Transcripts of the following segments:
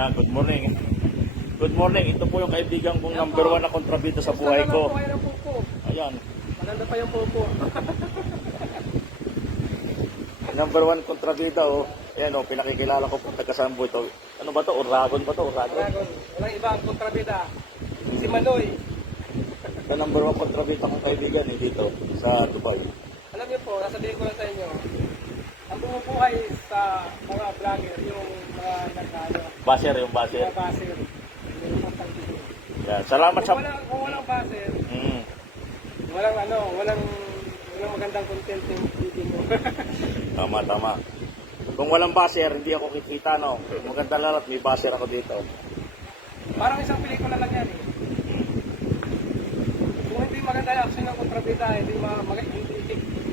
Yan, good morning. Good morning. Ito po yung kaibigan kong number 1 na kontrabida sa buhay ko. Ayan. Maganda pa yung popo. Number 1 kontrabida, oh. Ayan, oh, pinakikilala ko po taga-Sambo ito. Ano ba to? Uragon ba to? Uragon? Dragon. Walang iba ang kontrabida. Si Manoy. Ito number 1 kontrabida kong kaibigan eh, dito sa Dubai. Alam niyo po, nasabihin ko lang sa inyo, ang bumubuhay sa mga vlogger, yung mga nagkano, Baser, yung baser. mga baser. Yung mga pagtitin. Yan. Salamat sa... Kung walang baser, Mm. walang magandang content yung video mo. Tama, tama. Kung walang baser, hindi ako kikita, no? Maganda lang at may baser ako dito. Parang isang pelikula lang yan eh. Kung hindi maganda yung action ng kontrabida, hindi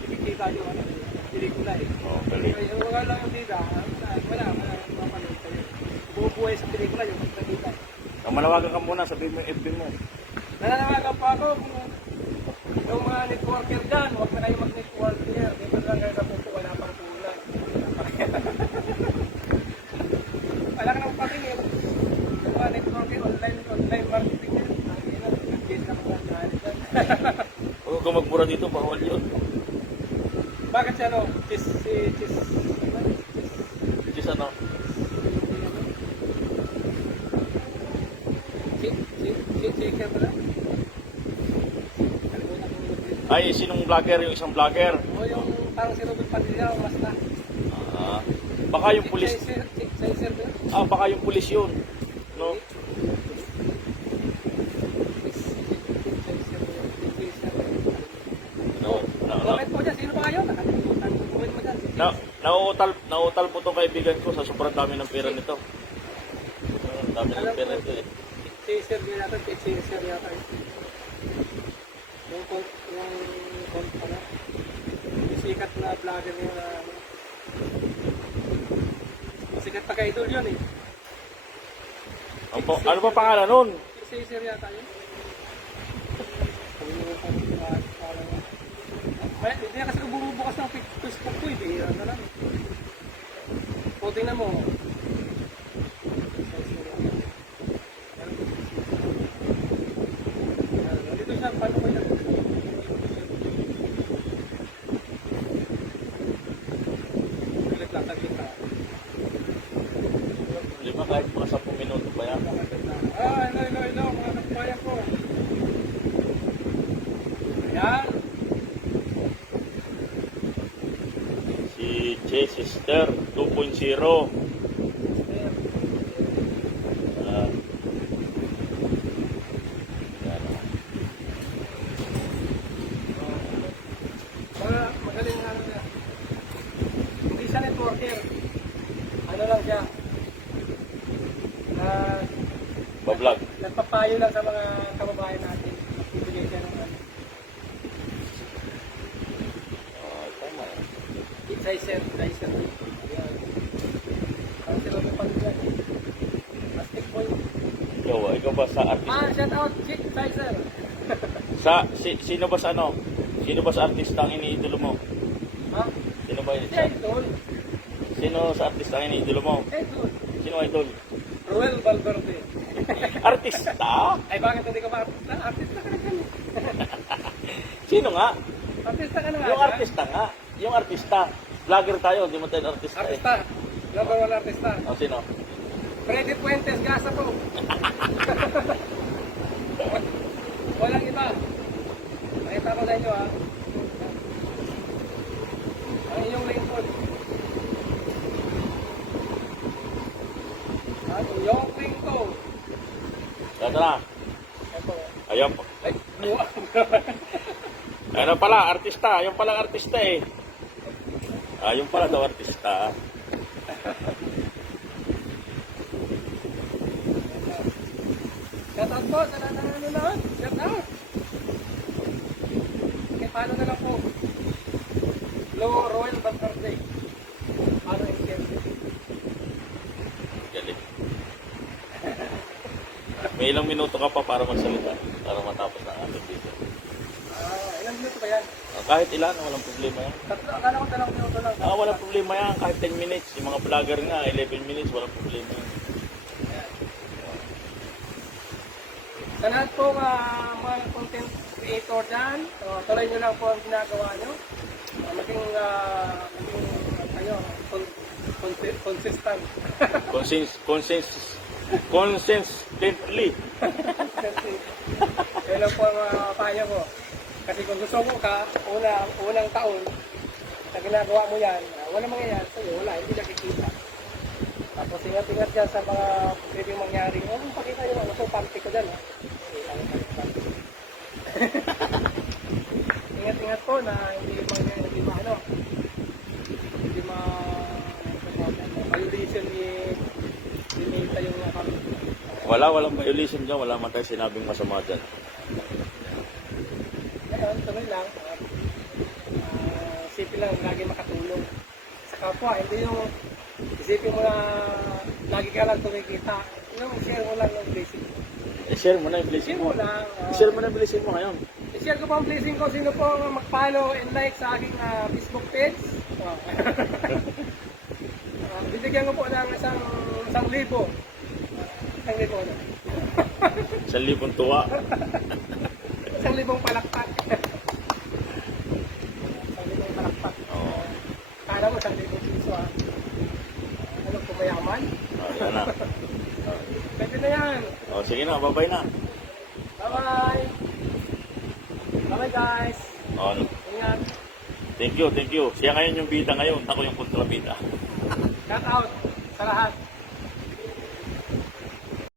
kikita yung pelikula eh. Oh, galing. Yung mga lang yung bida, wala mapanood kayo. Bubuhay sa pelikula yung kontrabida. Manawagan ka muna, sabihin mo yung FB mo. Nananawagan pa ako yung mga networker dyan, huwag na kayo mag-networker. Dito lang kayo sa pupo, wala pang kulang. Wala ka nang patingin. Yung mga networker, online marketing yan. Nag-get na mga dyan. Huwag ka magmura dito, bawal yun. Bakit siya no? Which is ano? Checker ba na? Ay, sinong vlogger? Yung isang vlogger? O yung parang si Robert Padilla, basta. Ah, baka yung pulis. Sir ba? Ah, baka yung pulis yun. No? No, Comment po dyan, sino ba kayo? Nakalimutan. Comment mo dyan. nauutal po itong kaibigan ko sa sobrang dami ng pera nito. Dami ng pera nito eh. Chaser din yata, chaser yata. Yung ano, yung sikat na vlogger niya. Sikat pa kay Idol yun eh. Ano ba pangalan nun? Chaser yata yun. Hindi kasi kung bumubukas ng Facebook ko, hindi na lang. O tingnan mo. Dito siya, paano ko yan? Ulit lang kita. Lima kahit mga 10 minuto pa yan. Hello, mga kabayan ko. Ayan. Si Sister 2.0. Ah. Yan. Magaling nga siya. Hindi siya networker. Ano lang siya? Bablog. Nagpapayo lang sa mga kababayan natin. Bibigay siya ng ano. Tama. Sizer. Ayan. Parang sila may pagkakas. Plastic boy. Ikaw ba sa artist? Shout out, Chick Sizer. Sino ba sa ano? Sino ba sa artista ang iniidolo mo? Ha? Sino ba yun? Idol. Sino sa artista ang iniidolo mo? Idol. Sino idol? Ruel Valverde. Artista? Ay, bakit hindi ka ba artista? Artista ka na dyan. Sino nga? Artista ka na nga. Yung artista nga. Yung artista. Vlogger tayo, hindi mo tayo artista eh. Artista. Number 1 artista. O, sino? Freddy Puentes, gasa po. Walang iba. Nakita ko sa inyo ha. Ang iyong lingkod. Ang iyong lingkod. Ito na. Ito. Ayan po. Ay, buwa. Ano pala, artista. Yung pala artista eh. Yung pala daw artista. Shout out po sa nanonood. Shout out. Okay, paano na lang po? Low Royal Valverde. Paano i-share? Galing. May ilang minuto ka pa para magsalita. Para matapos na ang ating video. Ilang minuto ba yan? Kahit ilan, walang problema yan. Tatlo, akala ko 2 minuto lang. Walang problema yan. Kahit 10 minutes. Yung mga vlogger nga, 11 minutes, walang problema yan. Ayan. Sa lahat po mga content creator dyan, tuloy nyo lang po ang ginagawa nyo. Maging consistent. Consistently. Yan lang po ang payo ko. Kasi kung gusto mo ka, unang taon, na ginagawa mo yan, wala mangyayari sa'yo, wala, hindi nakikita. Tapos ingat-ingat dyan sa mga pwedeng mangyari. Huwag mong pakita yung ano ko, panty ko dyan. Ingat-ingat po na hindi violation ni Nita yung kami. Walang violation dyan. Wala man tayo sinabing masama dyan. Ngayon, tuloy lang. Isipin lang, lagi makatulong. Sa kapwa, hindi yung isipin mo na lagi ka lang tumikita. Yung share mo lang yung blessing. I-share mo na yung blessing Share mo. mo lang. I-share mo na yung blessing mo ngayon. I-share ko po ang blessing ko. Sino po ang mag-follow and like sa aking Facebook page. Bibigyan ko po ng isang libo. Isang libo na. 1,000 tuwa. 1,000 palakpak. 1,000 palakpak. Oo. Kala mo 1,000 piso ano kung mayaman? Yan na. Pwede na yan. Sige na. Bye-bye na. Bye-bye. Bye-bye guys. Ano? Ingat. Thank you. Siya ngayon yung bida ngayon. Ako yung kontrabida. Shout out sa lahat.